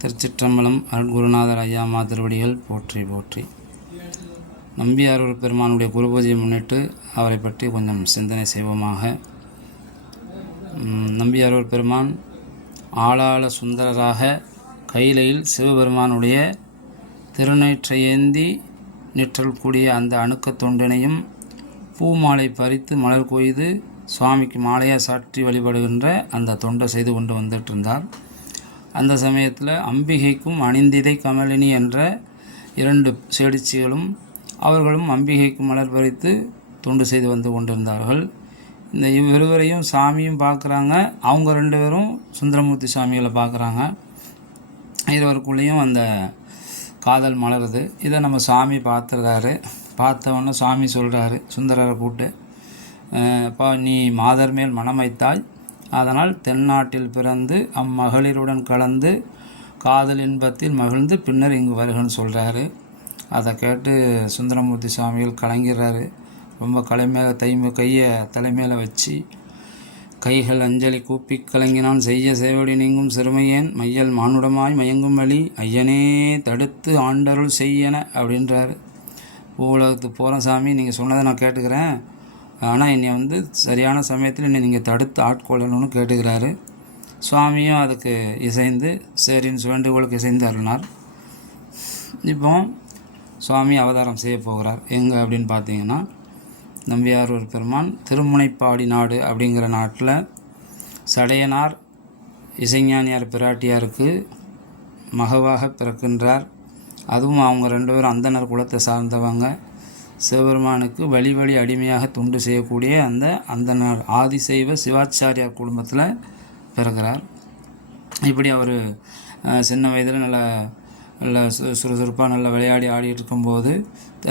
திருச்சிற்றம்பலம் அருட்குருநாதர் ஐயாமா திருவடிகள் போற்றி போற்றி. நம்பியாரூர் பெருமானுடைய குருபூஜையை முன்னிட்டு அவரை பற்றி கொஞ்சம் சிந்தனை செய்வோமாக. ம், நம்பியாரூர் பெருமான் ஆளாள சுந்தரராக கைலையில் சிவபெருமானுடைய திருநேற்றையேந்தி நிற்றல் கூடிய அந்த அணுக்கத் தொண்டினையும் பூமாலை பறித்து மலர் கொய்து சுவாமிக்கு மாலையாக சாற்றி வழிபடுகின்ற அந்த தொண்டை செய்து கொண்டு வந்துட்டு இருந்தார் அந்த சமயத்தில் அம்பிகைக்கும் அணிந்திதை கமலினி என்ற இரண்டு செடிச்சிகளும் அவர்களும் அம்பிகைக்கு மலர் பறித்து தொண்டு செய்து வந்து கொண்டிருந்தார்கள். இந்த இவ்விருவரையும் சாமியும் பார்க்குறாங்க அவங்க ரெண்டு பேரும் சுந்தரமூர்த்தி சாமிகளை பார்க்குறாங்க இருவருக்குள்ளேயும் அந்த காதல் மலருது. இதை நம்ம சாமி பார்த்துருக்காரு பார்த்தவொன்னே சாமி சொல்கிறாரு சுந்தரரை கூப்பிட்டு. "பா நீ மாதர் மேல் மனம் வைத்தாய். அதனால் தென்னாட்டில் பிறந்து அம்மகளிருடன் கலந்து காதல் இன்பத்தில் மகிழ்ந்து பின்னர் இங்கு வருகன்னு சொல்கிறாரு அதை கேட்டு சுந்தரமூர்த்தி சுவாமிகள் கலங்கிறாரு. ரொம்ப கலைமேல தை கையை தலைமையில் வச்சு கைகள் அஞ்சலி கூப்பி கலங்கினான். செய்ய சேவடி நீங்கும் சிறுமையேன் மையல் மானுடமாய் மயங்கும் வழி ஐயனே தடுத்து ஆண்டருள் செய்யன அப்படின்றாரு. பூவுலகத்துக்கு போகிறேன் சாமி நீங்கள் சொன்னதை நான் கேட்டுக்கிறேன். ஆனால் என்னை வந்து சரியான சமயத்தில் என்னை நீங்கள் தடுத்து ஆட்கொள்ளணும்னு கேட்டுக்கிறாரு. சுவாமியும் அதுக்கு இசைந்து சரின்னு வேண்டுகோளுக்கு இசைந்து அருளினார். இப்போ சுவாமி அவதாரம் செய்ய போகிறார். எங்கே அப்படின்னு பார்த்தீங்கன்னா நம்பியாரூர் பெருமான் திருமுனைப்பாடி நாடு அப்படிங்கிற நாட்டில் சடையனார் இசைஞானியார் பிராட்டியாருக்கு மகவாக பிறக்கின்றார். அதுவும் அவங்க ரெண்டு பேரும் அந்தனர் குலத்தை சார்ந்தவங்க. சிவபெருமானுக்கு வழி வழி அடிமையாக துண்டு செய்யக்கூடிய அந்த அந்த நாள் ஆதிசைவ சிவாச்சாரியார் குடும்பத்தில் பிறகுறார் இப்படி அவர் சின்ன வயதில் நல்ல நல்ல சு சுறுசுறுப்பாக நல்லா விளையாடி ஆடிட்டு இருக்கும்போது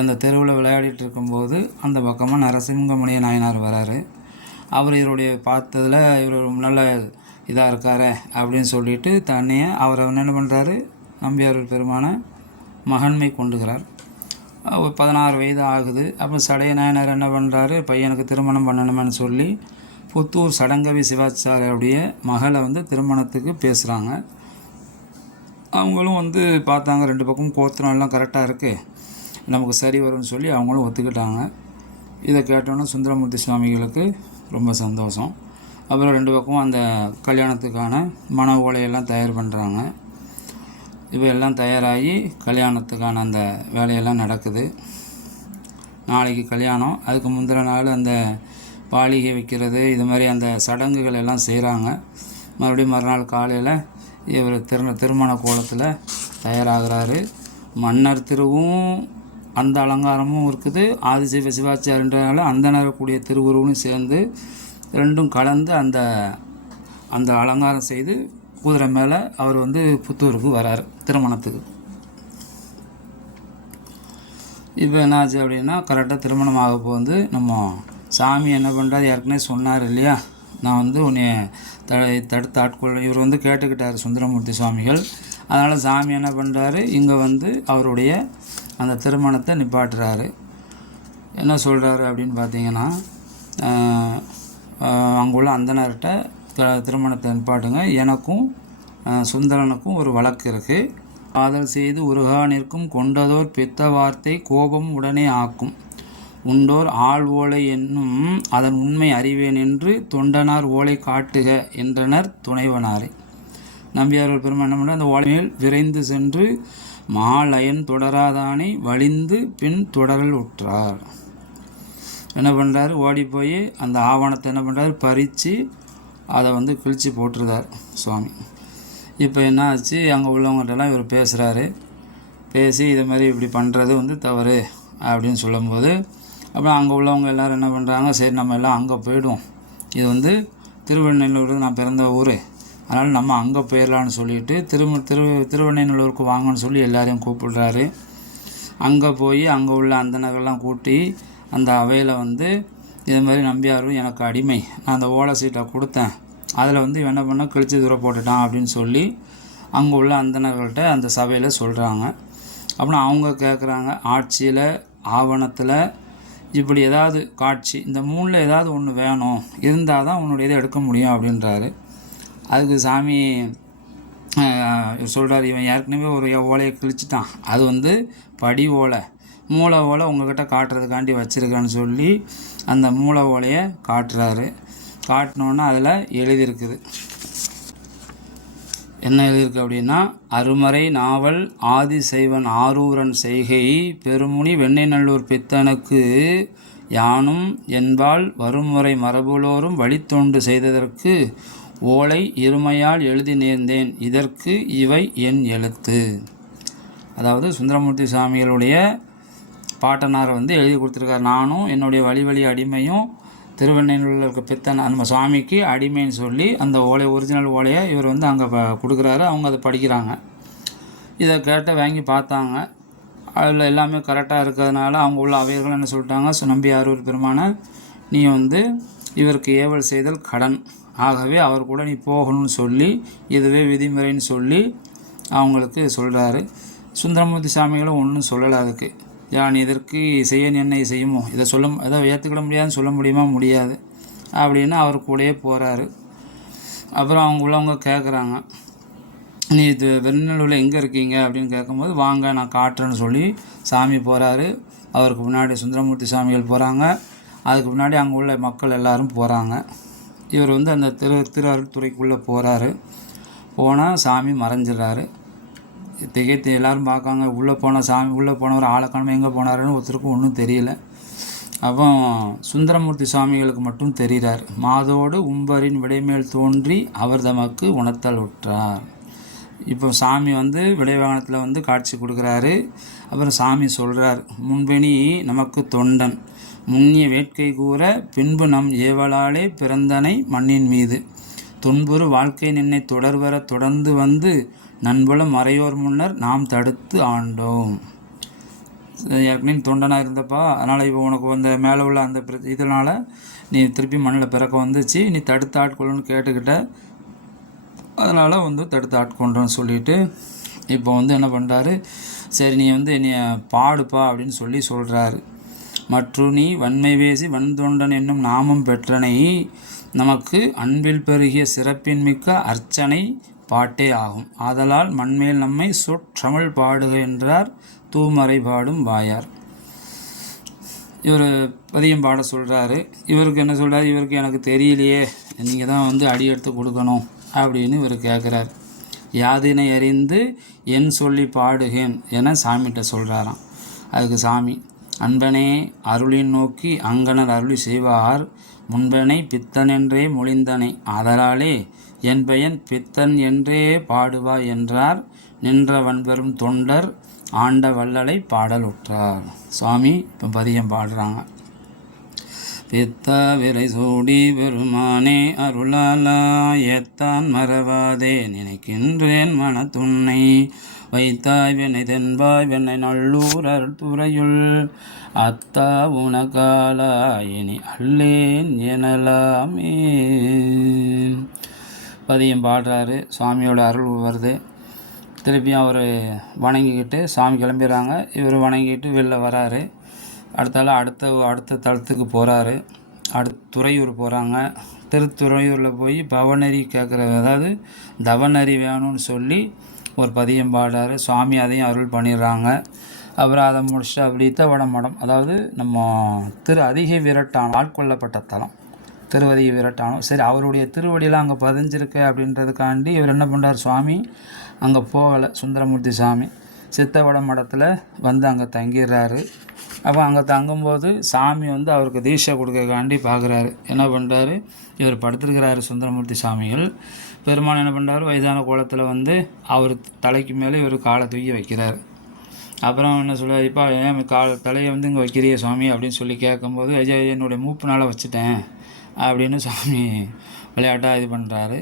அந்த தெருவில் விளையாடிட்டு இருக்கும்போது அந்த பக்கமாக நரசிங்கமணிய நாயனார் வராரு. அவர் இவருடைய பார்த்ததில் இவர் ரொம்ப நல்ல இதாக இருக்காரே அப்படின்னு சொல்லிட்டு தன்னையே அவர் என்ன பண்ணுறாரு நம்பியார் பெருமான மகன்மை கொண்டுகிறார். பதினாறு வயது ஆகுது. அப்போ சடைய நாயனார் என்ன பண்ணுறாரு பையனுக்கு திருமணம் பண்ணணுமென்னு சொல்லி புத்தூர் சடங்கவி சிவாச்சாரியுடைய மகளை வந்து திருமணத்துக்கு பேசுகிறாங்க அவங்களும் வந்து பார்த்தாங்க ரெண்டு பக்கம் கோத்திரம் எல்லாம் கரெக்டாக இருக்குது நமக்கு சரி வரும்னு சொல்லி அவங்களும் ஒத்துக்கிட்டாங்க. இதை கேட்டோன்னே சுந்தரமூர்த்தி சுவாமிகளுக்கு ரொம்ப சந்தோஷம். அப்புறம் ரெண்டு பக்கமும் அந்த கல்யாணத்துக்கான மன ஓலையெல்லாம் தயார் பண்ணுறாங்க இவையெல்லாம் எல்லாம் தயாராகி கல்யாணத்துக்கான அந்த வேலையெல்லாம் நடக்குது. நாளைக்கு கல்யாணம் அதுக்கு முந்தின நாள் அந்த பாலிகை வைக்கிறது இது மாதிரி அந்த சடங்குகள் எல்லாம் செய்கிறாங்க. மறுபடியும் மறுநாள் காலையில் இவர் திரு திருமண கோலத்தில் தயாராகிறாரு. மன்னர் திருவும் அந்த அலங்காரமும் இருக்குது. ஆதிசிவ சிவாச்சாரியன்றனால அந்த கூடிய திருவுருவும் சேர்ந்து ரெண்டும் கலந்து அந்த அந்த அலங்காரம் செய்து குதிரை மேலே அவர் வந்து புத்தூருக்கு வராரு. திருமணத்துக்கு. இப்போ என்னாச்சு அப்படின்னா கரெக்டாக திருமணம் ஆக வந்து நம்ம சாமி என்ன பண்ணுறாரு ஏற்கனவே சொன்னார் இல்லையா? நான் வந்து உன்னை த தடுத்து ஆட்கொள்ள இவர் வந்து கேட்டுக்கிட்டார் சுந்தரமூர்த்தி சுவாமிகள். அதனால் சாமி என்ன பண்ணுறாரு இங்கே வந்து அவருடைய அந்த திருமணத்தை நிப்பாட்டுறாரு. என்ன சொல்கிறாரு அப்படின்னு பார்த்தீங்கன்னா அங்குள்ள அந்தனர்கிட்ட த- திருமணத்தை நிப்பாட்டுங்க. எனக்கும் சுந்தரனுக்கும் ஒரு வழக்கு இருக்குது காதல் செய்து உருகானிற்கும் கொண்டதோர் பித்த வார்த்தை கோபம் உடனே ஆக்கும். உண்டோர் ஆள் ஓலை என்னும் அதன் உண்மை அறிவேன் என்று தொண்டனார் ஓலை காட்டுக என்றனர் துணைவனாரே. நம்பியார்கள் பெருமாள் என்ன பண்ணுறார் அந்த ஓலை மேல் விரைந்து சென்று மாலயன் தொடராதானை வலிந்து பின் தொடரல் உற்றார். என்ன பண்ணுறாரு ஓடி போய் அந்த ஆவணத்தை என்ன பண்ணுறாரு பறித்து அதை வந்து கிழித்து போட்டுருந்தார் சுவாமி. இப்போ என்ன ஆச்சு? அங்கே உள்ளவங்கள்ட்டலாம் இவர் பேசுகிறாரு பேசி இதை மாதிரி இப்படி பண்ணுறது வந்து தவறு அப்படின்னு சொல்லும்போது அப்புறம் அங்கே உள்ளவங்க எல்லோரும் என்ன பண்ணுறாங்க சரி நம்ம எல்லாம் அங்கே போயிடுவோம். இது வந்து திருவண்ணூர் நான் பிறந்த ஊர். அதனால் நம்ம அங்கே போயிடலான்னு சொல்லிட்டு திரும திரு திருவண்ணூருக்கு வாங்கன்னு சொல்லி எல்லாரையும் கூப்பிடுறாரு. அங்கே போய் அங்கே உள்ள அந்தனர்கள்லாம் கூட்டி அந்த அவையில் வந்து இது மாதிரி நம்பியாரும் எனக்கு அடிமை. நான் அந்த ஓலை சீட்டை கொடுத்தேன். அதில் வந்து இவன் என்ன பண்ணால் கழிச்சு தூரம் போட்டுட்டான் அப்படின்னு சொல்லி அங்கே உள்ள அந்தனர்கள்ட்ட அந்த சபையில் சொல்கிறாங்க அப்புறம் அவங்க கேட்குறாங்க ஆட்சியில் ஆவணத்தில் இப்படி ஏதாவது காட்சி இந்த மூணில் ஏதாவது ஒன்று வேணும் இருந்தால் தான் உன்னுடைய இதை எடுக்க முடியும் அப்படின்றாரு. அதுக்கு சாமி சொல்கிறார் இவன் ஏற்கனவே ஒரு ஓலையை கிழிச்சிட்டான். அது வந்து படி ஓலை. மூளை ஓலை உங்ககிட்ட காட்டுறதுக்காண்டி வச்சுருக்கேன்னு சொல்லி அந்த மூளை ஓலையை காட்டுறாரு. காட்டினோன்னா அதில் எழுதியிருக்குது. என்ன எழுதியிருக்கு அப்படின்னா அருமறை நாவல் ஆதிசைவன் ஆரூரன் செய்கை பெருமுனி வெண்ணைநல்லூர் பித்தனுக்கு யானும் என்பால் வரும்முறை மரபுலோரும் வழித்தொண்டு செய்ததற்கு ஓலை இருமையால் எழுதி நேர்ந்தேன். இதற்கு இவை என் எழுத்து. அதாவது சுந்தரமூர்த்தி சாமிகளுடைய பாட்டனார் வந்து எழுதி கொடுத்துருக்காரு. நானும் என்னுடைய வழி வழி அடிமையும் திருவெண்ணையில் இருக்க பித்தன் அந்த சுவாமிக்கு அடிமைன்னு சொல்லி அந்த ஓலை ஒரிஜினல் ஓலையை இவர் வந்து அங்கே கொடுக்குறாரு. அவங்க அதை படிக்கிறாங்க. இதை கேட்ட வாங்கி பார்த்தாங்க. அதில் எல்லாமே கரெக்டாக இருக்கிறதுனால அவங்க உள்ள அவையர்கள் என்ன சொல்லிட்டாங்க? ஸோ நம்பி ஆரூர் பெருமான நீ வந்து இவருக்கு ஏவல் செய்தல் கடன். ஆகவே அவர் கூட நீ போகணும்னு சொல்லி இதுவே விதிமுறைன்னு சொல்லி அவங்களுக்கு சொல்கிறாரு சுந்தரமூர்த்தி சாமிகளும் ஒன்றும் சொல்லலை அதுக்கு. யான் இதற்கு செய்ய என்னை செய்யுமோ? இதை சொல்ல இதை ஏற்றுக்கிட முடியாதுன்னு சொல்ல முடியுமா? முடியாது. அப்படின்னு அவர் கூடயே போகிறாரு அப்புறம் அவங்க உள்ளவங்க கேட்குறாங்க நீ இது வெண்ணலூரில் எங்கே இருக்கீங்க? அப்படின்னு கேட்கும்போது வாங்க நான் காட்டுறேன்னு சொல்லி சாமி போகிறாரு அவருக்கு முன்னாடி சுந்தரமூர்த்தி சாமிகள் போகிறாங்க அதுக்கு முன்னாடி அங்கே உள்ள மக்கள் எல்லோரும் போகிறாங்க இவர் வந்து அந்த திரு திரு அருட்துறைக்குள்ளே போகிறாரு போனால் சாமி மறைஞ்சிடுறாரு. திகைத்து எல்லாரும் பார்க்காங்க. உள்ளே போன சாமி உள்ளே போனவர் ஆளக்கானமே எங்கே போனாருன்னு ஒருத்தருக்கும் ஒன்றும் தெரியல. அப்போ சுந்தரமூர்த்தி சுவாமிகளுக்கு மட்டும் தெரிகிறார். மாதோடு உம்பரின் விடைமேல் தோன்றி அவர் தமக்கு உணர்த்தல் உற்றார். இப்போ சாமி வந்து விடைவாகனத்தில் வந்து காட்சி கொடுக்குறாரு. அப்புறம் சாமி சொல்கிறார் முன்பினி நமக்கு தொண்டன். முன்னிய வேட்கை கூற பின்பு நம் ஏவலாலே பிறந்தனை மண்ணின் மீது. துன்புறு வாழ்க்கை நின்னை தொடர்வர தொடர்ந்து வந்து நண்பலும் மறையோர் முன்னர் நாம் தடுத்து ஆண்டோம். ஏற்கனவே தொண்டனாக இருந்தப்பா அதனால் இப்போ உனக்கு அந்த மேலே உள்ள அந்த பிர இதனால் நீ திருப்பி மண்ணில் பிறக்க வந்துச்சு நீ தடுத்து ஆட்கொள்ளணும்னு கேட்டுக்கிட்ட. அதனால் வந்து தடுத்து ஆட்கொண்டோன்னு சொல்லிட்டு இப்போ வந்து என்ன பண்ணுறாரு சரி நீ வந்து என்னைய பாடுப்பா அப்படின்னு சொல்லி சொல்கிறாரு மற்றும் நீ வன்மை பேசி வன்தொண்டன் என்னும் நாமம் பெற்றனை நமக்கு அன்பில் பெருகிய சிறப்பின் மிக்க அர்ச்சனை பாட்டே ஆகும். ஆதலால் மண்மேல் நம்மை சொற்றமிழ் பாடுக என்றார் தூமறை பாடும் வாயார். இவர் பதியம் பாட சொல்கிறாரு இவருக்கு என்ன சொல்கிறார் இவருக்கு எனக்கு தெரியலையே. நீங்கள் தான் வந்து அடி எடுத்து கொடுக்கணும் அப்படின்னு இவர் கேட்குறார் யாதினை அறிந்து என் சொல்லி பாடுகேன் என சாமிகிட்ட சொல்கிறாராம் அதுக்கு சாமி அன்பனே அருளின் நோக்கி அங்கனர் அருளி செய்வார். முன்பனை பித்தனென்றே மொழிந்தனை. ஆதலாலே என் பெயன் பித்தன் என்றே பாடுவா என்றார். நின்ற வன்பெரும் தொண்டர் ஆண்ட வள்ளலை பாடலுற்றார். சுவாமி இப்போ பதியம் பாடுறாங்க. பித்த விரை சூடி பெருமானே அருளாலா ஏத்தான் மறவாதே நினைக்கின்றேன் மனத்துண்ணை வைத்தாய் வெண்ணை தென்பாய் வெண்ணை நல்லூர் அருள்துறையுள். அத்தா உனகாலா இனி அல்லேன் எனலாமே. பதியம் பாடுறாரு சுவாமியோட அருள் வருது. திருப்பியும் அவர் வணங்கிக்கிட்டு சாமி கிளம்பிடுறாங்க. இவர் வணங்கிட்டு வெளில வராரு. அடுத்தால அடுத்த அடுத்த தளத்துக்கு போகிறாரு அடுத்து துறையூர் போகிறாங்க திருத்துறையூரில் போய் பவநரி கேட்குற அதாவது தவநரி வேணும்னு சொல்லி ஒரு பதியம் பாடுறாரு. சுவாமி அதையும் அருள் பண்ணிடுறாங்க. அப்புறம் அதை முடிச்சுட்டு அப்படி தவட மடம் அதாவது நம்ம திரு அதிக விரட்டான ஆட்கொள்ளப்பட்ட தலம். திருவதி விரட்டானோ. சரி அவருடைய திருவடியெல்லாம் அங்கே பதிஞ்சிருக்கு அப்படின்றதுக்காண்டி இவர் என்ன பண்ணுறார் சுவாமி? அங்கே போகலை சுந்தரமூர்த்தி சாமி சித்தவட மடத்தில் வந்து அங்கே தங்கிடுறாரு. அப்போ அங்கே தங்கும்போது சாமி வந்து அவருக்கு தீட்சை கொடுக்கறக்காண்டி பார்க்குறாரு என்ன பண்ணுறாரு இவர் படுத்திருக்கிறாரு சுந்தரமூர்த்தி சாமிகள் பெருமாள் என்ன பண்ணுறாரு வயதான கோலத்தில் வந்து அவர் தலைக்கு மேலே இவர் காலை தூக்கி வைக்கிறார். அப்புறம் என்ன சொல்கிறார் இப்போ ஏன் கால் தலையை வந்து இங்கே வைக்கிறிய சுவாமி அப்படின்னு சொல்லி கேட்கும்போது ஐயா என்னுடைய மூப்புனால வச்சுட்டேன். அப்படின்னு சாமி விளையாட்டாக இது பண்ணுறாரு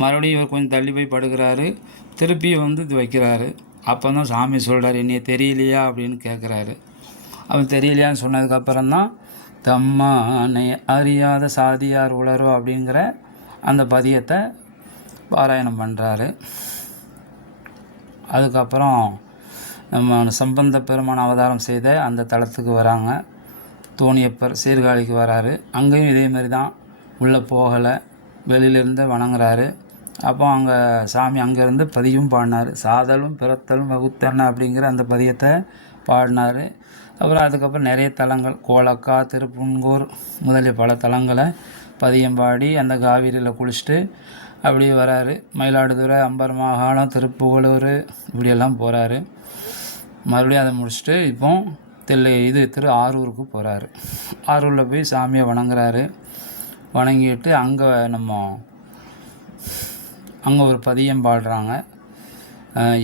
மறுபடியும் இவர் கொஞ்சம் தள்ளி போய் படுக்கிறாரு. திருப்பி வந்து இது வைக்கிறாரு. அப்போ தான் சாமி சொல்கிறார் என்னைய தெரியலையா? அப்படின்னு கேட்குறாரு அவன் தெரியலையான்னு சொன்னதுக்கப்புறம் தான் தம்மானை அறியாத சாதியார் உளரோ? அப்படிங்கிற அந்த பதியத்தை பாராயணம் பண்ணுறாரு அதுக்கப்புறம் நம்ம சம்பந்த பெருமான் அவதாரம் செய்த அந்த தளத்துக்கு வராங்க. தோணியப்பர் சீர்காழிக்கு வராரு. அங்கேயும் இதே மாதிரி தான் உள்ளே போகலை. வெளியிலேருந்து வணங்குறாரு. அப்போ அங்கே சாமி அங்கேருந்து பதியும் பாடினார். சாதலும் பிறத்தலும் வகுத்தன அப்படிங்கிற அந்த பதியத்தை பாடினார். அப்புறம் அதுக்கப்புறம் நிறைய தலங்கள் கோலக்கா திருப்புன்கூர் முதலிய பல தலங்களை பதியம் பாடி அந்த காவிரியில் குளிச்சுட்டு அப்படியே வராரு. மயிலாடுதுறை அம்பர் மாகாணம் திருப்புகலூர் இப்படியெல்லாம் போகிறாரு மறுபடியும் அதை முடிச்சுட்டு இப்போ தில்லை இது திரு ஆரூருக்கு போகிறாரு ஆரூரில் போய் சாமியை வணங்குறாரு. வணங்கிட்டு அங்கே நம்ம அங்கே ஒரு பதியம் பாடுறாங்க.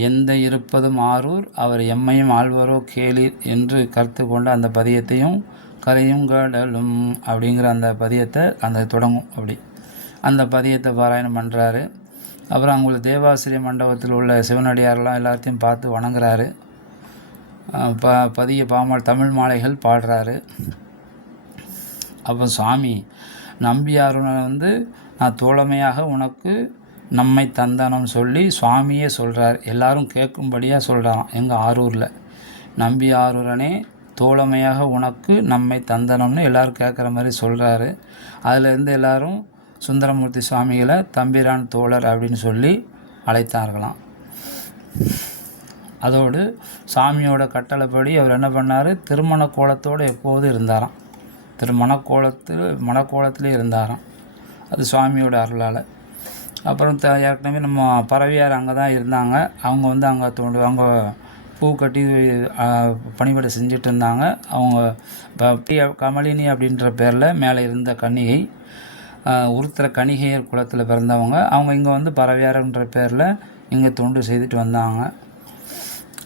எந்த இருப்பதும் ஆரூர் அவர் எம்மையும் ஆழ்வரோ கேளீர் என்று கருத்து கொண்ட அந்த பதியத்தையும் கரையும் கடலும் அப்படிங்கிற அந்த பதியத்தை அந்த தொடங்கும் அப்படி. அந்த பதியத்தை பாராயணம் பண்ணுறாரு அப்புறம் அவங்களுக்கு தேவாசிரிய மண்டபத்தில் உள்ள சிவனடியாரெல்லாம் எல்லாத்தையும் பார்த்து வணங்குறாரு. ப பதிய பாமா தமிழ் மாலைகள் பாடுறாரு. அப்போ சுவாமி நம்பியாருனை வந்து நான் தோழமையாக உனக்கு நம்மை தந்தனம் சொல்லி சுவாமியே சொல்கிறார் எல்லாரும் கேட்கும்படியாக சொல்கிறான் எங்கள் ஆரூரில். நம்பி ஆரூரனே தோழமையாக உனக்கு நம்மை தந்தனம்னு எல்லோரும் கேட்குற மாதிரி சொல்கிறாரு அதுலேருந்து எல்லாரும் சுந்தரமூர்த்தி சுவாமிகளை தம்பிரான் தோழர் அப்படின்னு சொல்லி அழைத்தார்களாம். அதோடு சாமியோட கட்டளைப்படி அவர் என்ன பண்ணார்? திருமண கோலத்தோடு எப்போதும் இருந்தாராம். திருமண கோலத்தில் மணக்கோலத்திலே இருந்தாராம். அது சுவாமியோட அருளால். அப்புறம் த ஏற்கனவே நம்ம பறவையார் அங்கே தான் இருந்தாங்க. அவங்க வந்து அங்கே தோண்டு அவங்க பூ கட்டி பணிபடை செஞ்சுட்டு இருந்தாங்க. அவங்க கமலினி அப்படின்ற பேரில் மேலே இருந்த கன்னிகை ஆ, உருத்திர கணிகையர் குலத்தில் பிறந்தவங்க. அவங்க இங்கே வந்து பறவையார்ன்ற பேரில் இங்கே தொண்டு செய்துட்டு வந்தாங்க.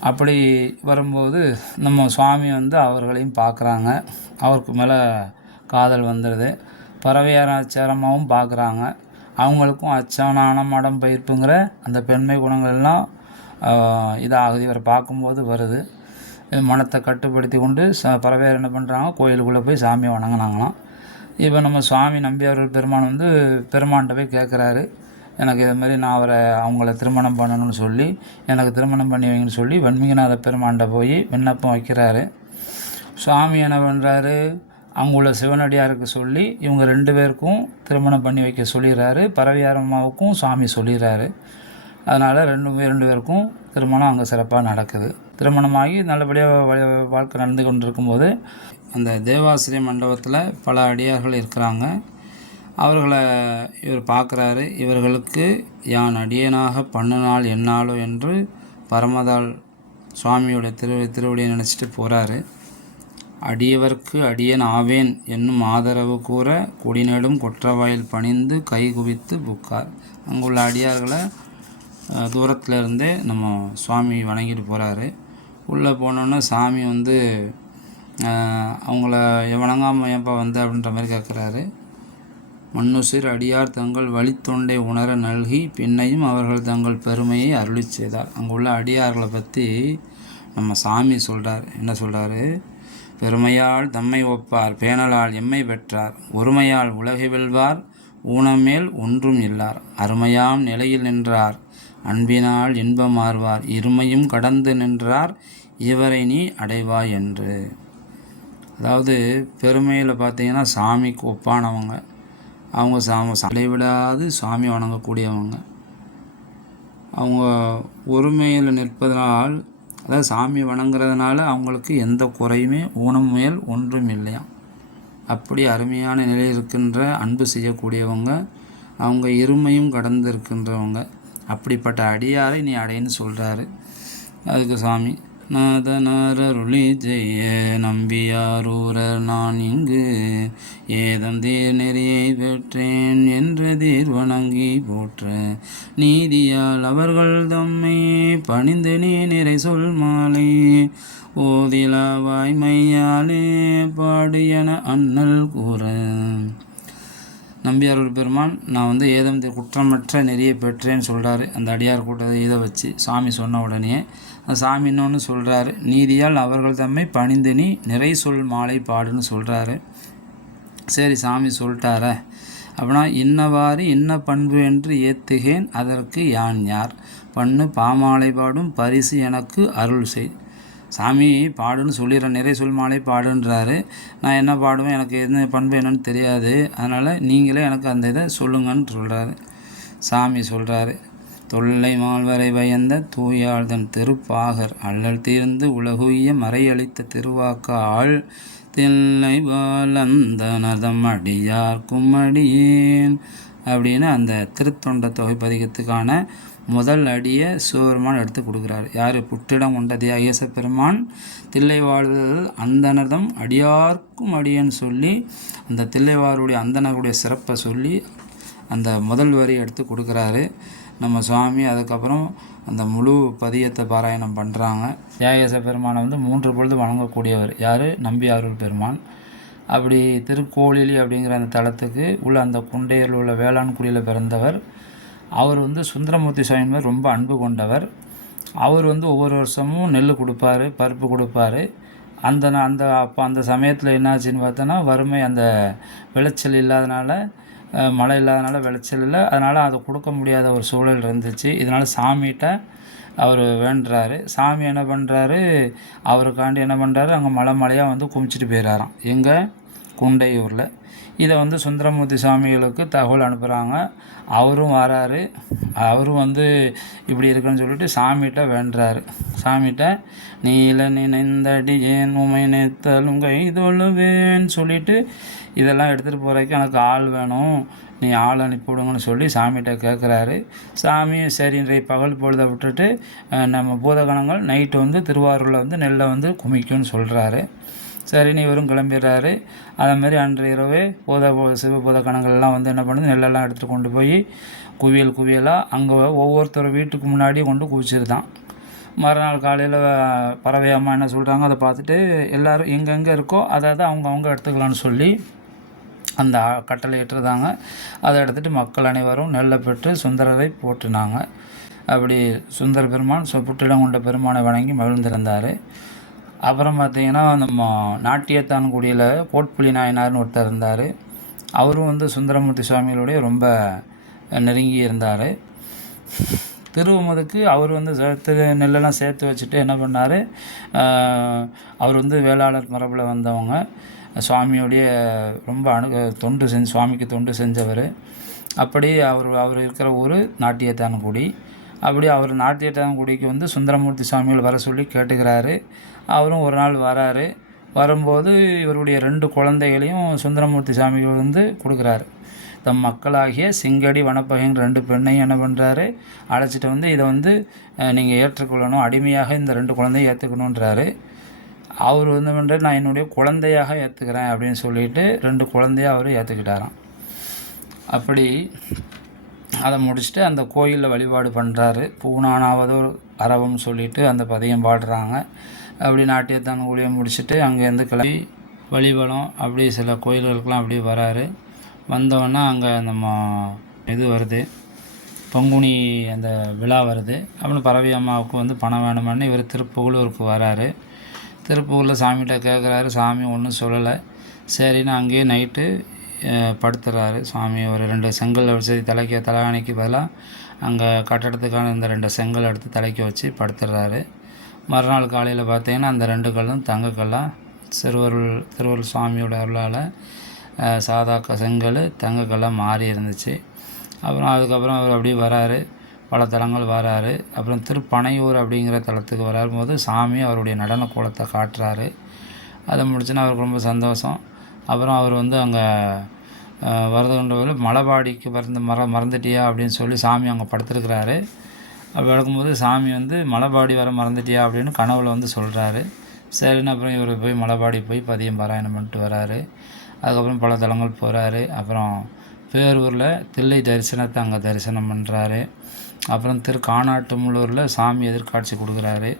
அப்படி வரும்போது நம்ம சுவாமி வந்து அவர்களையும் பார்க்குறாங்க. அவருக்கு மேலே காதல் வந்துடுது. பறவையார் ஆச்சாரமாகவும் பார்க்குறாங்க. அவங்களுக்கும் அச்சனான மடம் பயிர்ப்புங்கிற அந்த பெண்மை குணங்கள்லாம் ஆஹ், இதாகுது. இவரை பார்க்கும்போது வருது. மனத்தை கட்டுப்படுத்தி கொண்டு ச பறவையார் என்ன பண்ணுறாங்க கோயிலுக்குள்ளே போய் சாமியை வணங்கினாங்களாம். இப்போ நம்ம சுவாமி நம்பியவர்கள் பெருமான் வந்து பெருமான்கிட்ட போய் கேட்குறாரு. எனக்கு இது மாதிரி நான் அவரை அவங்கள திருமணம் பண்ணணும்னு சொல்லி எனக்கு திருமணம் பண்ணி வைங்கன்னு சொல்லி வன்மீகநாத பெருமாண்ட போய் விண்ணப்பம் வைக்கிறாரு. சுவாமி என்ன பண்ணுறாரு அவங்கள சிவனடியாருக்கு சொல்லி இவங்க ரெண்டு பேருக்கும் திருமணம் பண்ணி வைக்க சொல்லிடுறாரு. பறவையார் அம்மாவுக்கும் சுவாமி சொல்லிடுறாரு. அதனால் ரெண்டு இரண்டு ரெண்டு பேருக்கும் திருமணம் அங்கே சிறப்பாக நடக்குது. திருமணமாகி நல்லபடியாக வாழ்க்கை நடந்து கொண்டிருக்கும்போது அந்த தேவாசிரிய மண்டபத்தில் பல அடியார்கள் இருக்கிறாங்க. அவர்களை இவர் பார்க்குறாரு இவர்களுக்கு யான் அடியனாக பண்ணினால் என்னாலோ என்று பரமதாள் சுவாமியோட திரு திருவடியை நினச்சிட்டு போகிறாரு அடியவர்க்கு அடியன் ஆவேன் என்னும் ஆதரவு கூற கொடிநெடும் கொற்றவாயில் பணிந்து கை குவித்து புக்கார். அங்குள்ள அடியார்களை தூரத்துலேருந்தே இருந்தே நம்ம சுவாமி வணங்கிட்டு போகிறாரு உள்ளே போனோன்னே சாமி வந்து அவங்கள வணங்காமல் ஏன்பா வந்த? அப்படின்ற மாதிரி கேட்குறாரு மண்ணுசிர் அடியார் தங்கள் வழித்தொண்டை உணர நல்கி பின்னையும் அவர்கள் தங்கள் பெருமையை அருளி செய்தார். அங்கே உள்ள அடியார்களை பற்றி நம்ம சாமி சொல்கிறார் என்ன சொல்கிறாரு பெருமையால் தம்மை ஒப்பார் பேணலால் எம்மை பெற்றார். ஒருமையால் உலகை வெல்வார் ஊனமேல் ஒன்றும் இல்லார். அருமையாம் நிலையில் நின்றார் அன்பினால் இன்பம் ஆர்வார். இருமையும் கடந்து நின்றார் இவரை நீ அடைவாய் என்று. அதாவது பெருமையில் பார்த்தீங்கன்னா சாமிக்கு ஒப்பானவங்க. அவங்க சாம விடாது சாமி வணங்கக்கூடியவங்க. அவங்க ஒருமையில் நிற்பதனால் அதாவது சாமி வணங்குறதுனால அவங்களுக்கு எந்த குறையுமே ஊனம் மேல் ஒன்றும் இல்லையா? அப்படி அருமையான நிலையில் இருக்கின்ற அன்பு செய்யக்கூடியவங்க அவங்க இருமையும் கடந்து இருக்கின்றவங்க. அப்படிப்பட்ட அடியாரை நீ அடைன்னு சொல்கிறாரு அதுக்கு சாமி. நாதனாரருளி ஜெய. நம்பியாரூரர் நான் இங்கு ஏதம் தீர் நெறியை பெற்றேன் என்ற தீர் வணங்கி போற்ற. நீதியால் அவர்கள் தம்மை பணிந்து நீ நிறை சொல் மாலை. ஓதிலா வாய்மையாலே பாடு என அண்ணல் கூற. நம்பியாரூர் பெருமான் நான் வந்து ஏதம் குற்றமற்ற நெறியை பெற்றேன்னு சொல்கிறாரு அந்த அடியார் கூட்டத்தை இதை வச்சு சாமி சொன்ன உடனே சாமி இன்னொன்று சொல்கிறாரு நீதியால் அவர்கள் தம்மை பணிந்து நீ நிறை சொல் மாலை பாடுன்னு சொல்கிறாரு சரி சாமி சொல்லிட்டார. அப்படின்னா இன்னவாறு இன்ன பண்பு என்று ஏத்துகேன் அதற்கு யான் யார்? பண்ணு பாமாலை பாடும் பரிசு எனக்கு அருள் செய். சாமி பாடுன்னு சொல்லிடுறேன் நிறை சொல் மாலை பாடுன்றாரு. நான் என்ன பாடுவேன்? எனக்கு என்ன பண்பு என்னன்னு தெரியாது. அதனால் நீங்களே எனக்கு அந்த இதை சொல்லுங்கன்னு சொல்கிறாரு சாமி சொல்கிறாரு தொல்லை மால்வரை பயந்த தூயாழ்தன் திருப்பாகர் அல்லல் தீர்ந்து உலகுய மறையளித்த திருவாக்க ஆள் தில்லை பாலந்தனதம் அடியார் கும்மடியேன் அப்படின்னு அந்த திருத்தொண்ட தொகை பதிகத்துக்கான முதல் அடியை சிவபெருமான் எடுத்து கொடுக்குறாரு. யார்? புற்றிடம் கொண்ட தியாகேச பெருமான் தில்லை வாழ்தல் அந்தனதம் அடியார்க்கும் அடியன்னு சொல்லி அந்த தில்லைவாருடைய அந்தனருடைய சிறப்பை சொல்லி அந்த முதல் வரி எடுத்து கொடுக்குறாரு. நம்ம சுவாமி அதுக்கப்புறம் அந்த முழு பதியத்தை பாராயணம் பண்ணுறாங்க தியாகேச பெருமானை வந்து மூன்று பொழுது வணங்கக்கூடியவர். யார்? நம்பியாரூர் பெருமான். அப்படி திருக்கோளிலி அப்படிங்கிற அந்த தளத்துக்கு உள்ள அந்த குண்டையில் உள்ள வேளாண்குடியில் பிறந்தவர். அவர் வந்து சுந்தரமூர்த்தி சுவாமி மேல் ரொம்ப அன்பு கொண்டவர். அவர் வந்து ஒவ்வொரு வருஷமும் நெல் கொடுப்பாரு பருப்பு கொடுப்பாரு. அந்த அந்த அப்போ அந்த சமயத்தில் என்னாச்சுன்னு பார்த்தோன்னா வறுமை அந்த விளைச்சல் இல்லாதனால மழை இல்லாதனால விளைச்சல் இல்லை. அதனால் அதை கொடுக்க முடியாத ஒரு சூழல் இருந்துச்சு. இதனால் சாமிகிட்ட அவர் வேண்டுறாரு. சாமி என்ன பண்ணுறாரு அவருக்காண்டி என்ன பண்ணுறாரு அங்கே மலை மலையாக வந்து குமிச்சிட்டு போயிடறாராம் எங்கே? குண்டையூரில். இதை வந்து சுந்தரமூர்த்தி சாமிகளுக்கு தகவல் அனுப்புகிறாங்க அவரும் வராரு. அவரும் வந்து இப்படி இருக்குன்னு சொல்லிட்டு சாமிகிட்ட வேண்டுறாரு. சாமிகிட்ட நீல நினைந்தடி ஏன் உமை நினைத்தலும் கைதொழுவேன்னு சொல்லிட்டு இதெல்லாம் எடுத்துகிட்டு போகிறதுக்கு எனக்கு ஆள் வேணும். நீ ஆள் அனுப்பிவிடுங்கன்னு சொல்லி சாமிகிட்ட கேட்குறாரு சாமியும் சரி இன்றைய பகல் பொழுதை விட்டுட்டு நம்ம பூதகணங்கள் நைட்டு வந்து திருவாரூரில் வந்து நெல்லை வந்து குமிக்கும்னு சொல்கிறாரு சரின்னு இவரும் கிளம்பிடுறாரு. அதே மாதிரி அன்று இரவு பூத சிவபூத கணங்கள்லாம் வந்து என்ன பண்ணுது நெல்லெல்லாம் எடுத்துகிட்டு கொண்டு போய் குவியல் குவியலாக அங்கே ஒவ்வொருத்தர் வீட்டுக்கு முன்னாடி கொண்டு குவிச்சிருதான். மறுநாள் காலையில் பறவை அம்மா என்ன சொல்கிறாங்க அதை பார்த்துட்டு எல்லோரும் எங்கெங்கே இருக்கோ அதை அதை அவங்க அவங்க எடுத்துக்கலான்னு சொல்லி அந்த கட்டளையிட்டுருந்தாங்க கட்டளை அதை எடுத்துட்டு மக்கள் அனைவரும் நெல்லை பெற்று சுந்தரரை போற்றினாங்க. அப்படி சுந்தர பெருமான் சு- புற்றிடம் கொண்ட பெருமானை வணங்கி மகிழ்ந்திருந்தார். அப்புறம் பார்த்தீங்கன்னா நம்ம நாட்டியத்தான்குடியில் கோட்புலி நாயனார்னு ஒருத்தர் இருந்தார். அவரும் வந்து சுந்தரமூர்த்தி சுவாமிகளுடைய ரொம்ப நெருங்கி இருந்தார். திருவமுதுக்கு அவர் வந்து சேர்த்து நெல்லெல்லாம் சேர்த்து வச்சுட்டு என்ன பண்ணார்? அவர் வந்து வேளாளர் மரபில் வந்தவங்க. சுவாமியோடைய ரொம்ப அணு தொண்டு செஞ்சு சுவாமிக்கு தொண்டு செஞ்சவர். அப்படி அவர் அவர் இருக்கிற ஊர் நாட்டியத்தான்குடி. அப்படி அவர் நாட்டியத்தான்குடிக்கு வந்து சுந்தரமூர்த்தி சுவாமிகள் வர சொல்லி கேட்டுக்கிறாரு. அவரும் ஒரு நாள் வராரு. வரும்போது இவருடைய ரெண்டு குழந்தைகளையும் சுந்தரமூர்த்தி சாமிகள் வந்து கொடுக்குறாரு. தம் மக்களாகிய சிங்கடி வனப்பகைங்கிற ரெண்டு பெண்ணையும் என்ன பண்ணுறாரு அழைச்சிட்டு வந்து இதை வந்து நீங்கள் ஏற்றுக்கொள்ளணும் அடிமையாக இந்த ரெண்டு குழந்தையும் ஏற்றுக்கணுன்றாரு அவர் வந்து பண்ணுறாரு நான் என்னுடைய குழந்தையாக ஏற்றுக்கிறேன் அப்படின்னு சொல்லிட்டு ரெண்டு குழந்தையாக அவர் ஏற்றுக்கிட்டாராம் அப்படி அதை முடிச்சுட்டு அந்த கோயிலில் வழிபாடு பண்ணுறாரு பூனானாவதோர் அரவம் சொல்லிவிட்டு அந்த பதியம் பாடுறாங்க. அப்படி நாட்டியத்தான் ஊழியம் முடிச்சுட்டு அங்கேருந்து கிளம்பி வழிபடம். அப்படி சில கோயில்களுக்கெலாம் அப்படியே வராரு. வந்தோடனே அங்கே நம்ம இது வருது. பங்குனி அந்த விழா வருது. அப்புறம் பறவை அம்மாவுக்கு வந்து பணம் வேணுமான்னு இவர் திருப்புகலூருக்கு வராரு. திருப்பூரில் சாமிகிட்ட கேட்குறாரு சாமி ஒன்றும் சொல்லலை. சரின்னு அங்கேயே நைட்டு படுத்துறாரு. சாமி ஒரு ரெண்டு செங்கல் வச்சு தலைக்க தலைகாணிக்கு பதிலாக அங்கே கட்டடத்துக்கான இந்த ரெண்டு செங்கல் எடுத்து தலைக்க வச்சு படுத்துடுறாரு மறுநாள் காலையில் பார்த்தீங்கன்னா அந்த ரெண்டு கல்லும் தங்கக்கல்லாக சிறுவருள் திருவருள் சுவாமியோட அருளால் அஹ், சாதா செங்கல் தங்கக்கல்லாக மாறி இருந்துச்சு. அப்புறம் அதுக்கப்புறம் அவர் அப்படியே வராரு. பல தலங்கள் வராரு. அப்புறம் திருப்பனையூர் அப்படிங்கிற தலத்துக்கு வரும்போது சாமி அவருடைய நடன கோலத்தை காட்டுறாரு. அதை முடிச்சுன்னா அவருக்கு ரொம்ப சந்தோஷம். அப்புறம் அவர் வந்து அங்கே வரது கொண்டவர் மலைபாடிக்கு மறந்து மற மறந்துட்டியா அப்படின்னு சொல்லி சாமி அங்கே படுத்துருக்கிறாரு. அப்படி நடக்கும்போது சாமி வந்து மலைபாடி வர மறந்துட்டியா அப்படின்னு கனவுல வந்து சொல்கிறாரு சரின்னு அப்புறம் இவர் போய் மலைபாடி போய் பதியம் பாராயணம் பண்ணிட்டு வராரு. அதுக்கப்புறம் பல தலங்கள் போகிறாரு அப்புறம் பேரூரில் தில்லை தரிசனத்தை அங்கே தரிசனம் பண்ணுறாரு அப்புறம் திரு காணாட்டுமுள்ளூரில் சாமி எதிர்காட்சி கொடுக்குறாரு.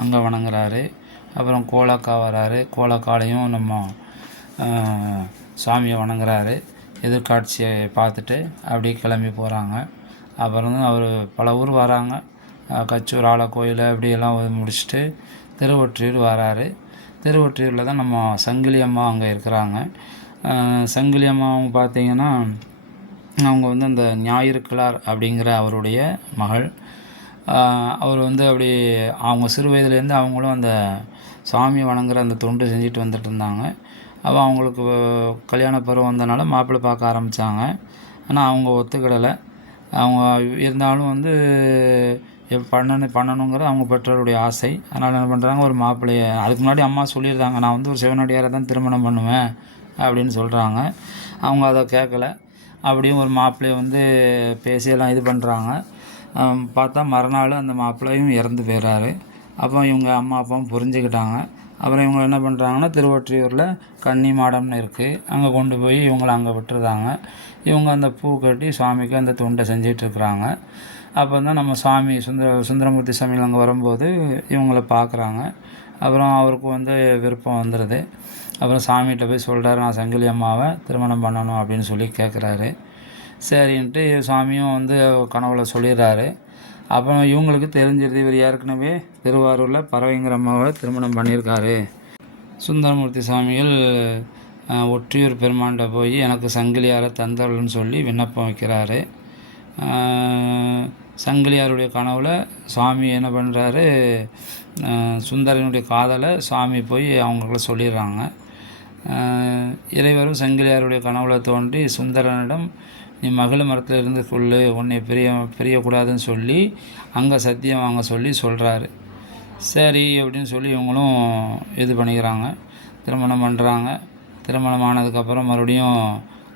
அங்கே வணங்குறாரு. அப்புறம் கோலாக்கா வராரு. கோலாக்காலையும் நம்ம சாமியை வணங்குறாரு. எதிர்காட்சியை பார்த்துட்டு அப்படியே கிளம்பி போகிறாங்க அப்புறம் தான் அவர் பல ஊர் வராங்க. கச்சூர் ஆலக்கோயில் அப்படியெல்லாம் முடிச்சுட்டு திருவொற்றியூர் வராரு. திருவொற்றியூரில் தான் நம்ம சங்கிலி அம்மா அங்கே இருக்கிறாங்க. சங்கிலி அம்மா அவங்க பார்த்தீங்கன்னா அவங்க வந்து அந்த ஞாயிறு கிளார் அப்படிங்கிற அவருடைய மகள். அவர் வந்து அப்படி அவங்க சிறு வயதுலேருந்து அவங்களும் அந்த சாமி வணங்குற அந்த தொண்டு செஞ்சுட்டு வந்துட்டு இருந்தாங்க. அப்போ அவங்களுக்கு கல்யாண பருவம் வந்தனால மாப்பிள்ளை பார்க்க ஆரம்பித்தாங்க ஆனால் அவங்க ஒத்துக்கிடலை. அவங்க இருந்தாலும் வந்து பண்ணணும் பண்ணணுங்கிற அவங்க பெற்றோருடைய ஆசை. அதனால் என்ன பண்ணுறாங்க ஒரு மாப்பிள்ளைய அதுக்கு முன்னாடி அம்மா சொல்லியிருந்தாங்க நான் வந்து ஒரு சிவனடியாரை தான் திருமணம் பண்ணுவேன் அப்படின்னு சொல்கிறாங்க அவங்க அதை கேட்கல அப்படியும் ஒரு மாப்பிள்ளையை வந்து பேசியெல்லாம் இது பண்ணுறாங்க பார்த்தா மறுநாள் அந்த மாப்பிள்ளையும் இறந்து போயிடுறாரு அப்போ இவங்க அம்மா அப்பாவும் புரிஞ்சுக்கிட்டாங்க. அப்புறம் இவங்க என்ன பண்ணுறாங்கன்னா திருவொற்றியூரில் கன்னி மாடம்னு இருக்குது அங்கே கொண்டு போய் இவங்களை அங்கே விட்டுருதாங்க இவங்க அந்த பூ கட்டி சுவாமிக்கு அந்த தொண்டை செஞ்சிட்ருக்குறாங்க அப்போ தான் நம்ம சுவாமி சுந்தர சுந்தரமூர்த்தி சாமியில் அங்கே வரும்போது இவங்கள பார்க்குறாங்க. அப்புறம் அவருக்கு வந்து விருப்பம் வந்துடுது அப்புறம் சாமிகிட்ட போய் சொல்கிறாரு நான் சங்கிலி அம்மாவை திருமணம் பண்ணணும் அப்படின்னு சொல்லி கேட்குறாரு சரின்ட்டு சாமியும் வந்து கனவுல சொல்லிடுறாரு. அப்புறம் இவங்களுக்கு தெரிஞ்சிருது இவர் ஏற்கனவே திருவாரூரில் பறவைங்கிற அம்மாவை திருமணம் பண்ணியிருக்காரு. சுந்தரமூர்த்தி சாமிகள் ஒற்றியூர் பெருமான்கிட்ட போய் எனக்கு சங்கிலியாரை தந்தவள்னு சொல்லி விண்ணப்பம் வைக்கிறாரு. சங்கிலியாருடைய கனவுல சுவாமி என்ன பண்ணுறாரு சுந்தரனுடைய காதலை சுவாமி போய் அவங்களுக்குள்ள சொல்லிடுறாங்க. இறைவரும் சங்கிலியாருடைய கனவுல தோன்றி சுந்தரனிடம் நீ மகள மரத்தில் இருந்து கொள்ளு உன்னை பிரிய பிரியக்கூடாதுன்னு சொல்லி அங்கே சத்தியம் வாங்க சொல்லி சொல்கிறாரு சரி அப்படின்னு சொல்லி இவங்களும் இது பண்ணிக்கிறாங்க. திருமணம் பண்ணுறாங்க திருமணம் ஆனதுக்கப்புறம் மறுபடியும்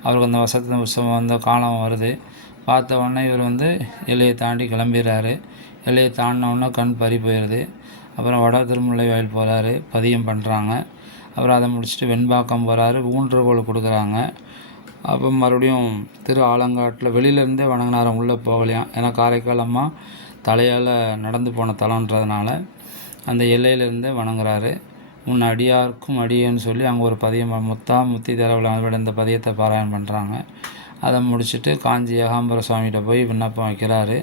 அவருக்கு அந்த வசந்த உற்சவம் வந்த காலம் வருது. பார்த்த உடனே இவர் வந்து எல்லையை தாண்டி கிளம்பிடுறாரு. எல்லையை தாண்டினோடனே கண் பறி போயிடுது அப்புறம் வட திருமுல்லை வயல் போகிறாரு பதியம் பண்ணுறாங்க அப்புறம் அதை முடிச்சுட்டு வெண்பாக்கம் போகிறாரு ஊன்றுகோல் கொடுக்குறாங்க. அப்போ மறுபடியும் திரு ஆலங்காட்டில் வெளியிலேருந்தே வணங்கினாராம் உள்ளே போகலையாம் ஏன்னா காரைக்கால் அம்மா தலையால் நடந்து போன தலன்றதுனால அந்த எல்லையிலேருந்தே வணங்குறாரு. உன் அடியார்க்கும் அடியேன்னு சொல்லி அங்கே ஒரு பதியம் முத்தா முத்தி தரவில் இந்த பதியத்தை பாராயணம் பண்ணுறாங்க அதை முடிச்சுட்டு காஞ்சி ஏகாம்பர சுவாமிகிட்ட போய் விண்ணப்பம் வைக்கிறாரு.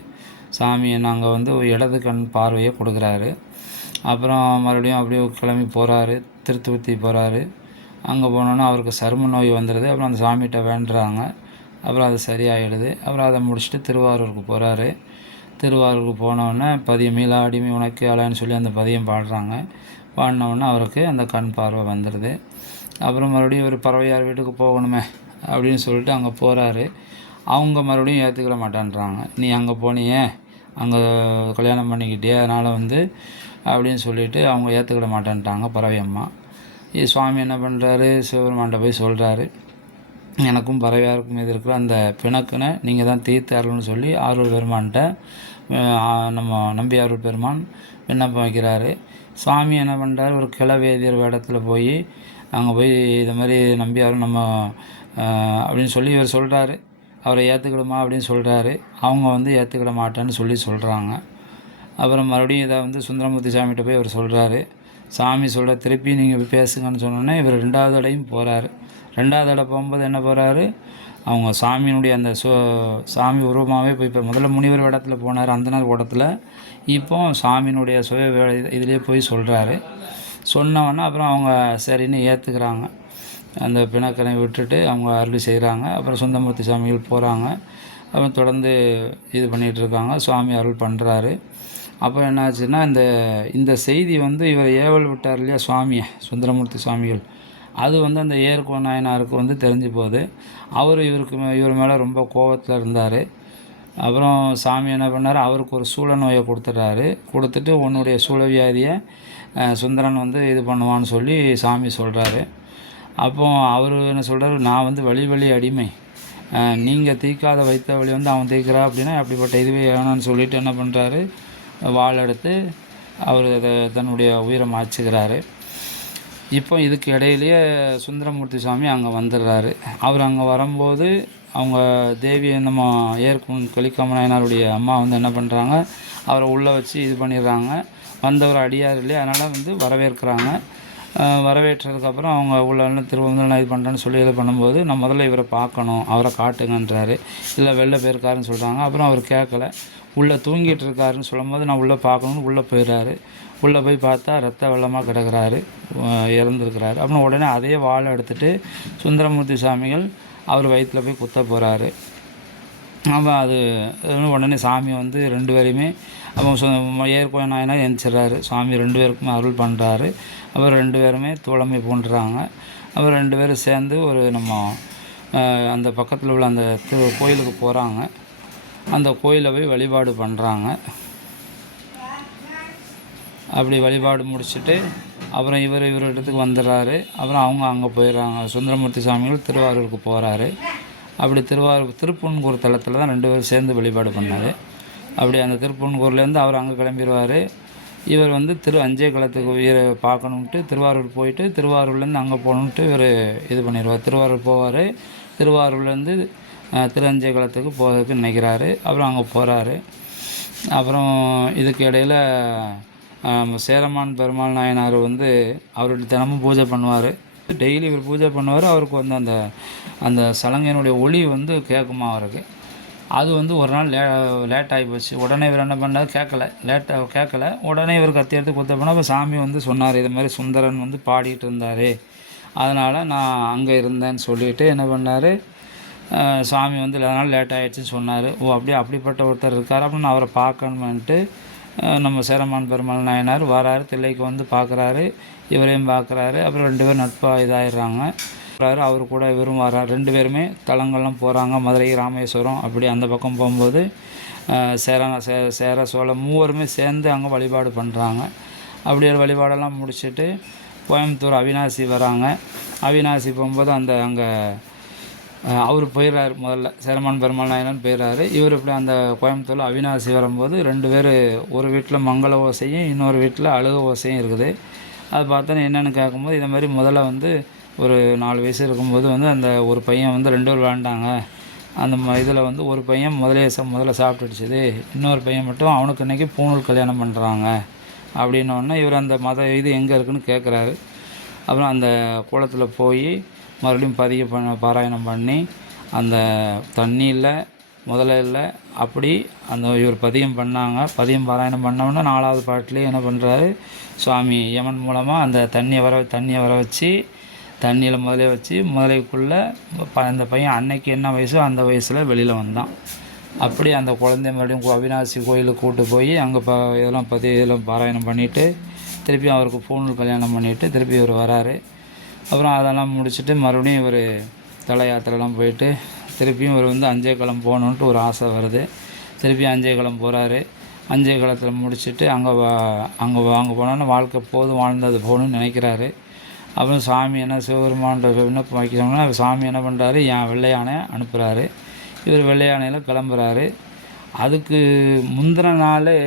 சாமி நாங்கள் வந்து ஒரு இடது கண் பார்வையை கொடுக்குறாரு. அப்புறம் மறுபடியும் அப்படியே கிளம்பி போகிறாரு திருத்துவத்தி போகிறாரு அங்கே போனோன்னா அவருக்கு சரும நோய் வந்துடுது அப்புறம் அந்த சாமிகிட்ட வேண்டுறாங்க. அப்புறம் அது சரியாயிடுது. அப்புறம் அதை முடிச்சுட்டு திருவாரூருக்கு போகிறாரு திருவாரூருக்கு போனவுடனே பதியம் மீளாடிமை உனக்கு அலைன்னு சொல்லி அந்த பதியம் பாடுறாங்க. பாடினவுடனே அவருக்கு அந்த கண் பார்வை வந்துடுது அப்புறம் மறுபடியும் ஒரு பறவையார் வீட்டுக்கு போகணுமே அப்படின்னு சொல்லிட்டு அங்கே போகிறாரு அவங்க மறுபடியும் ஏற்றுக்கிட மாட்டேன்றாங்க. நீ அங்கே போனியே அங்கே கல்யாணம் பண்ணிக்கிட்டே அதனால் வந்து அப்படின்னு சொல்லிட்டு அவங்க ஏற்றுக்கிட மாட்டேன்ட்டாங்க பறவை அம்மா. இது சுவாமி என்ன பண்ணுறாரு சிவபெருமான்கிட்ட போய் சொல்கிறாரு எனக்கும் பறவையாருக்கும் இது இருக்கிற அந்த பிணக்குனை நீங்கள் தான் தீர்த்தாருன்னு சொல்லி ஆரூர் பெருமான்கிட்ட நம்ம நம்ம நம்பியாரூர் பெருமான் விண்ணப்பம் வைக்கிறாரு. சுவாமி என்ன பண்ணுறாரு ஒரு கிளவேதியர் வேடத்தில் போய் அங்கே போய் இது மாதிரி நம்பியாரும் நம்ம அப்படின்னு சொல்லி இவர் சொல்கிறாரு அவரை ஏற்றுக்கிடுமா அப்படின்னு சொல்கிறாரு அவங்க வந்து ஏற்றுக்கிட மாட்டேன்னு சொல்லி சொல்கிறாங்க அப்புறம் மறுபடியும் இதை வந்து சுந்தரமூர்த்தி சாமிகிட்ட போய் அவர் சொல்கிறாரு சாமி சொல்கிற திருப்பி நீங்கள் போய் பேசுங்கன்னு சொன்னோன்னே இவர் ரெண்டாவது தடையும் போகிறாரு ரெண்டாவது தடை போகும்போது என்ன போகிறாரு அவங்க சாமியினுடைய அந்த சு சாமி உருவமாகவே போய் இப்போ முதல்ல முனிவர் இடத்துல போனார் அந்தனர் இடத்துல இப்போ சாமியினுடைய சுய வே- இதுலேயே போய் சொல்கிறாரு சொன்னவொன்னே அப்புறம் அவங்க சரின்னு ஏற்றுக்கிறாங்க அந்த பிணக்கனை விட்டுட்டு அவங்க அருள் செய்கிறாங்க அப்புறம் சுந்தரமூர்த்தி சாமிகள் போகிறாங்க அப்புறம் தொடர்ந்து இது பண்ணிகிட்ருக்காங்க சுவாமி அருள் பண்ணுறாரு அப்போ என்னாச்சுன்னா இந்த இந்த செய்தி வந்து இவர் ஏவல் விட்டார் இல்லையா சுவாமியை சுந்தரமூர்த்தி சுவாமிகள். அது வந்து அந்த ஏர்கோ நாயனாருக்கு வந்து தெரிஞ்சு போகுது. அவர் இவருக்கு மே- இவர் மேலே ரொம்ப கோவத்தில் இருந்தார். அப்புறம் சாமி என்ன பண்ணார் அவருக்கு ஒரு சூழ நோயை கொடுத்துட்றாரு கொடுத்துட்டு உன்னுடைய சூழவியாதியை சுந்தரன் வந்து இது பண்ணுவான்னு சொல்லி சாமி சொல்கிறாரு அப்போ அவர் என்ன சொல்கிறாரு நான் வந்து வழி வழி அடிமை. நீங்கள் தீக்காத வைத்த வழி வந்து அவன் தீக்கிறா அப்படின்னா அப்படிப்பட்ட இதுவே வேணும்னு சொல்லிவிட்டு என்ன பண்ணுறாரு வாள் எடுத்து அவர் அதை தன்னுடைய உயிரை மாச்சுக்கிறாரு இப்போ இதுக்கு இடையிலேயே சுந்தரமூர்த்தி சுவாமி அங்கே வந்துடுறாரு. அவர் அங்கே வரும்போது அவங்க தேவி நம்ம ஏற்கும் கலிக்காமநாயனாருடைய அம்மா வந்து என்ன பண்ணுறாங்க அவரை உள்ளே வச்சு இது பண்ணிடுறாங்க. வந்தவர் அடியார் இல்லையா? அதனால் வந்து வரவேற்கிறாங்க. வரவேற்றதுக்கப்புறம் அவங்க உள்ள எல்லாம் திரும்ப இது பண்ணுறேன்னு சொல்லி இது பண்ணும்போது நான் முதல்ல இவரை பார்க்கணும் அவரை காட்டுங்கன்றாரு. இல்லை வெளில போயிருக்காருன்னு சொல்கிறாங்க அப்புறம் அவர் கேட்கல. உள்ளே தூங்கிட்டு இருக்காருன்னு சொல்லும்போது நான் உள்ளே பார்க்கணுன்னு உள்ளே போயிடுறாரு. உள்ளே போய் பார்த்தா ரத்த வெள்ளமாக கிடக்குறாரு. இறந்துருக்கிறாரு. அப்புறம் உடனே அதே வாழை எடுத்துகிட்டு சுந்தரமூர்த்தி சாமிகள் அவர் வயிற்றில் போய் குத்த போகிறாரு அப்போ அது உடனே சாமி வந்து ரெண்டு பேரையுமே அப்போ ஏற்கோய நாயனா எந்திரிச்சிடுறாரு. சாமி ரெண்டு பேருக்குமே அருள் பண்ணுறாரு அப்புறம் ரெண்டு பேருமே தோழமை பூண்டுறாங்க. அப்புறம் ரெண்டு பேரும் சேர்ந்து ஒரு நம்ம அந்த பக்கத்தில் உள்ள அந்த கோயிலுக்கு போகிறாங்க அந்த கோயிலில் போய் வழிபாடு பண்ணுறாங்க அப்படி வழிபாடு முடிச்சுட்டு அப்புறம் இவர் இவர் இடத்துக்கு வந்துடுறாரு. அப்புறம் அவங்க அங்கே போயிடுறாங்க. சுந்தரமூர்த்தி சுவாமிகள் திருவாரூருக்கு போகிறாரு அப்படி திருவாரூர் திருப்பூன்கூர் தளத்தில் தான் ரெண்டு பேரும் சேர்ந்து வழிபாடு பண்ணார். அப்படி அந்த திருப்பூன்கூர்லேருந்து அவர் அங்கே கிளம்பிடுவார். இவர் வந்து திரு அஞ்சே களத்துக்கு உயிரை பார்க்கணுன்ட்டு திருவாரூர் போயிட்டு திருவாரூர்லேருந்து அங்கே போகணுன்ட்டு இவர் இது பண்ணிடுவார். திருவாரூர் போவார். திருவாரூர்லேருந்து திருவஞ்சகுளத்துக்கு களத்துக்கு போகிறதுக்கு நினைக்கிறாரு. அப்புறம் அங்கே போகிறாரு அப்புறம் இதுக்கு இடையில் சேரமான் பெருமாள் நாயனார் வந்து அவருடைய தினமும் பூஜை பண்ணுவார். டெய்லி இவர் பூஜை பண்ணுவார். அவருக்கு வந்து அந்த அந்த சலங்கையினுடைய ஒளி வந்து கேட்குமா அவருக்கு. அது வந்து ஒரு நாள் லே லேட் ஆகி போச்சு. உடனே இவர் என்ன பண்ணார்? கேட்கல. லேட்டாக கேட்கல. உடனே இவர் கத்தி எடுத்து கொடுத்த போனால் அப்போ சாமி வந்து சொன்னார் இது மாதிரி சுந்தரன் வந்து பாடிட்டு இருந்தார். அதனால் நான் அங்கே இருந்தேன்னு சொல்லிட்டு என்ன பண்ணார்? சாமி வந்து அதனால் லேட் ஆகிடுச்சின்னு சொன்னார். ஓ அப்படியே? அப்படிப்பட்ட ஒருத்தர் இருக்கார் அப்படின்னு அவரை பார்க்கணுமென்ட்டு நம்ம சேரமான் பெருமாள் நாயனார் வராரு தில்லைக்கு வந்து பார்க்குறாரு இவரையும் பார்க்குறாரு. அப்புறம் ரெண்டு பேரும் நட்பாக இதாகிடுறாங்க அவர் கூட இவரும் வரார். ரெண்டு பேருமே தலங்கள்லாம் போகிறாங்க மதுரை ராமேஸ்வரம் அப்படி அந்த பக்கம் போகும்போது சேர சே சேர சோழ மூவருமே சேர்ந்து அங்கே வழிபாடு பண்ணுறாங்க அப்படியே வழிபாடெல்லாம் முடிச்சுட்டு கோயம்புத்தூர் அவினாசி வராங்க. அவினாசி போகும்போது அந்த அங்கே அவர் போயிடுறாரு முதல்ல. சேரமான் பெருமாள் நாயனன் போயிடுறாரு இவர் இப்படி அந்த கோயம்புத்தூர்ல அவினாசி வரும்போது ரெண்டு பேர் ஒரு வீட்டில் மங்கள ஓசையும் இன்னொரு வீட்டில் அழுக ஓசையும் இருக்குது. அது பார்த்தோன்னா என்னென்னு கேட்கும்போது இதை மாதிரி முதல்ல வந்து ஒரு நாலு வயசு இருக்கும்போது வந்து அந்த ஒரு பையன் வந்து ரெண்டு பேர் வேண்டாங்க அந்த ம இதில் வந்து ஒரு பையன் முதலே ச முதல்ல சாப்பிட்டுடுச்சுது. இன்னொரு பையன் மட்டும் அவனுக்கு இன்றைக்கி பூணூல் கல்யாணம் பண்ணுறாங்க அப்படின்னோடனே இவர் அந்த மத இது எங்கே இருக்குன்னு கேட்குறாரு அப்புறம் அந்த குளத்தில் போய் மறுபடியும் பதிக பண்ண பாராயணம் பண்ணி அந்த தண்ணியில் முதல்ல இல்லை அப்படி அந்த இவர் பதியம் பண்ணாங்க. பதியம் பாராயணம் பண்ணோன்னே நாலாவது பாட்டிலே என்ன பண்ணுறாரு சுவாமி யமன் மூலமாக அந்த தண்ணியை வர தண்ணியை வர வச்சு தண்ணியில் முதலே வச்சு முதலைக்குள்ளே ப- அந்த பையன் அன்னைக்கு என்ன வயசோ அந்த வயசில் வெளியில் வந்தான். அப்படி அந்த குழந்தைய மறுபடியும் அவினாசி கோயிலுக்கு கூட்டு போய் அங்கே ப இதெல்லாம் பதி இதெல்லாம் பாராயணம் பண்ணிவிட்டு திருப்பி அவருக்கு ஃபோனில் கல்யாணம் பண்ணிவிட்டு திருப்பி இவர் வராரு. அப்புறம் அதெல்லாம் முடிச்சுட்டு மறுபடியும் ஒரு தலை யாத்திரைலாம் போயிட்டு திருப்பியும் இவர் வந்து அஞ்சே களம் போகணுன்ட்டு ஒரு ஆசை வருது. திருப்பி அஞ்சே களம் போகிறாரு அஞ்சே களத்தில் முடிச்சுட்டு அங்கே வா அங்கே அங்கே போனோன்னா வாழ்க்கை போதும் வாழ்ந்தது போகணும்னு நினைக்கிறாரு. அப்புறம் சாமி என்ன சிவபெருமான்ற விண்ணப்பம் வைக்கிறாங்கன்னா சாமி என்ன பண்ணுறாரு என் வெள்ளையானை அனுப்புகிறாரு இவர் வெள்ளையானையில் கிளம்புறாரு. அதுக்கு முந்தின நாளே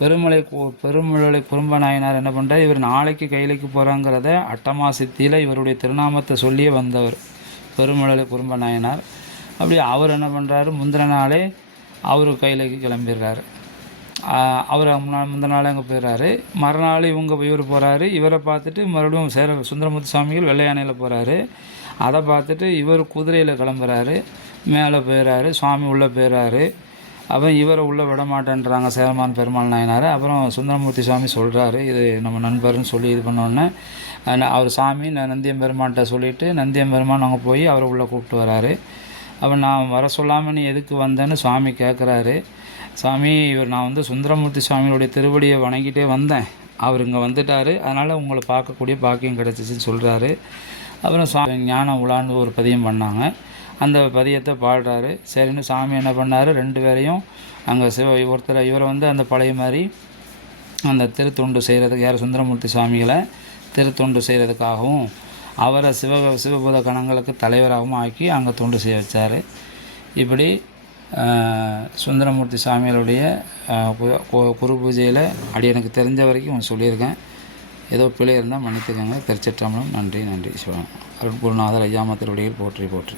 பெருமலை கு- பெருமலை குறும்ப நாயனார் என்ன பண்ணுறார் இவர் நாளைக்கு கையிலைக்கு போகிறாங்கிறத அட்டமா சித்தியில் இவருடைய திருநாமத்தை சொல்லியே வந்தவர் பெருமலை குறும்ப நாயனார் அப்படி அவர் என்ன பண்ணுறாரு முந்தின நாளே அவர் கையிலைக்கு கிளம்பிடுறாரு. அவர் முந்தின நாள் அங்கே போயிடுறாரு. மறுநாள் இவங்க இவர் போகிறாரு இவரை பார்த்துட்டு மறுபடியும் சேர சுந்தரமூர்த்தி சுவாமிகள் வெள்ளையானையில் போகிறாரு அதை பார்த்துட்டு இவர் குதிரையில் கிளம்புறாரு. மேலே போயிடுறாரு. சுவாமி உள்ளே போயிடுறாரு. அப்புறம் இவரை உள்ளே விட மாட்டேன்றாங்க சேரமான் பெருமாள் நாயனார். அப்புறம் சுந்தரமூர்த்தி சுவாமி சொல்கிறாரு இது நம்ம நண்பர்னு சொல்லி இது பண்ணோடனே அவர் சாமி நான் நந்தியம் பெருமான்கிட்ட சொல்லிவிட்டு நந்தியம் பெருமான் அங்கே போய் அவரை உள்ளே கூப்பிட்டு வராரு. அப்போ நான் வர சொல்லாமல் நீ எதுக்கு வந்தேன்னு சுவாமி கேட்குறாரு சாமி இவர் நான் வந்து சுந்தரமூர்த்தி சுவாமியோடைய திருவடியை வணங்கிட்டே வந்தேன். அவர் இங்கே வந்துட்டார் அதனால் உங்களை பார்க்கக்கூடிய பாக்கியம் கிடச்சிச்சின்னு சொல்கிறாரு அப்புறம் சுவாமி ஞானம் உலான்னு ஒரு பதியம் பண்ணாங்க. அந்த பதியத்தை பாடுறாரு. சரின்னு சாமி என்ன பண்ணார்? ரெண்டு பேரையும் அங்கே சிவ ஒருத்தர் இவரை வந்து அந்த பழைய மாதிரி அந்த திருத்தொண்டு செய்கிறதுக்கு யார் சுந்தரமூர்த்தி சுவாமிகளை திருத்தொண்டு செய்கிறதுக்காகவும் அவரை சிவ சிவபூத கணங்களுக்கு தலைவராகவும் ஆக்கி அங்கே தொண்டு செய்ய வச்சார். இப்படி சுந்தரமூர்த்தி சுவாமிகளுடைய கு- குரு பூஜையில் அப்படி எனக்கு தெரிஞ்ச வரைக்கும் சொல்லியிருக்கேன். ஏதோ பிழை இருந்தால் மன்னித்துக்கோங்க திருச்சிற்றம்பலம். நன்றி நன்றி சிவன். அருட்குருநாதர் ஐயாம திருவடிகள் போற்றி போற்றி.